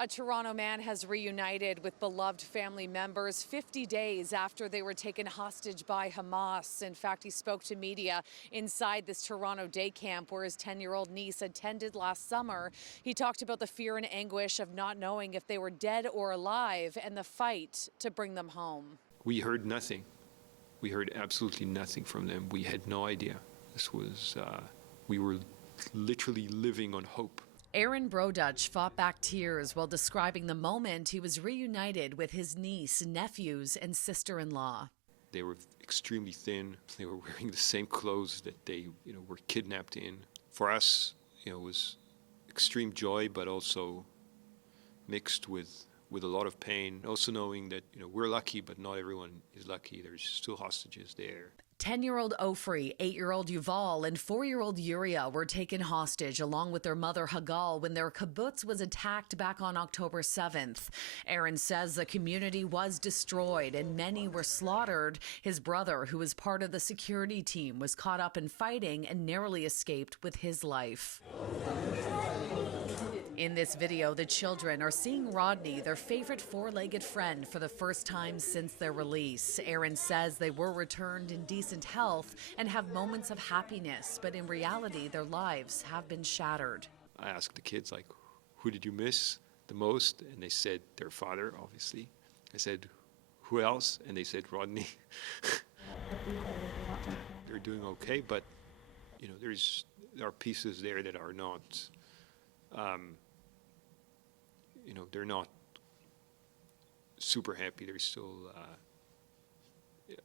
A Toronto man has reunited with beloved family members 50 days after they were taken hostage by Hamas. In fact, he spoke to media inside this Toronto day camp where his 10-year-old niece attended last summer. He talked about the fear and anguish of not knowing if they were dead or alive and the fight to bring them home. We heard nothing. We heard absolutely nothing from them. We had no idea. We were literally living on hope. Aaron Brodutch fought back tears while describing the moment he was reunited with his niece, nephews, and sister-in-law. They were extremely thin. They were wearing the same clothes that they, were kidnapped in. For us, it was extreme joy, but also mixed with a lot of pain. Also knowing that, we're lucky, but not everyone is lucky. There's still hostages there. 10-year-old Ofri, 8-year-old Yuval, and 4-year-old Yuria were taken hostage along with their mother Hagal when their kibbutz was attacked back on October 7th. Aaron says the community was destroyed and many were slaughtered. His brother, who was part of the security team, was caught up in fighting and narrowly escaped with his life. In this video, the children are seeing Rodney, their favorite four-legged friend, for the first time since their release. Aaron says they were returned in decent health and have moments of happiness, but in reality, their lives have been shattered. I asked the kids, who did you miss the most? And they said their father, obviously. I said, who else? And they said Rodney. They're doing okay, but, there are pieces there that are not... they're not super happy. There's still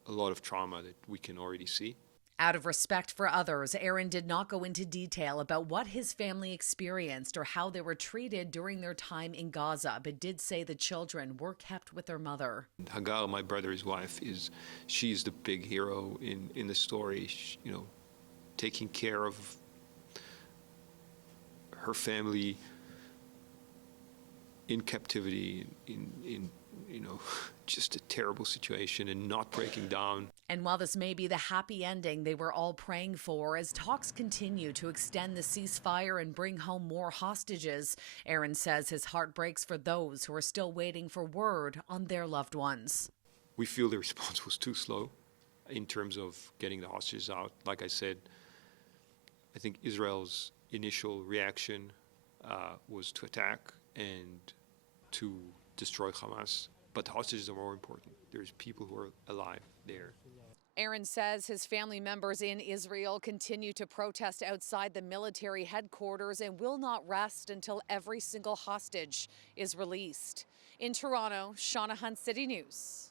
a lot of trauma that we can already see. Out of respect for others, Aaron did not go into detail about what his family experienced or how they were treated during their time in Gaza, but did say the children were kept with their mother. Hagar, my brother's wife, she's the big hero in the story. Taking care of her family in captivity, in just a terrible situation, and not breaking down. And while this may be the happy ending they were all praying for, as talks continue to extend the ceasefire and bring home more hostages, Aaron says his heart breaks for those who are still waiting for word on their loved ones. We feel the response was too slow in terms of getting the hostages out. Like I said, I think Israel's initial reaction was to attack and to destroy Hamas. But the hostages are more important. There's people who are alive there. Aaron says his family members in Israel continue to protest outside the military headquarters and will not rest until every single hostage is released. In Toronto, Shauna Hunt, City News.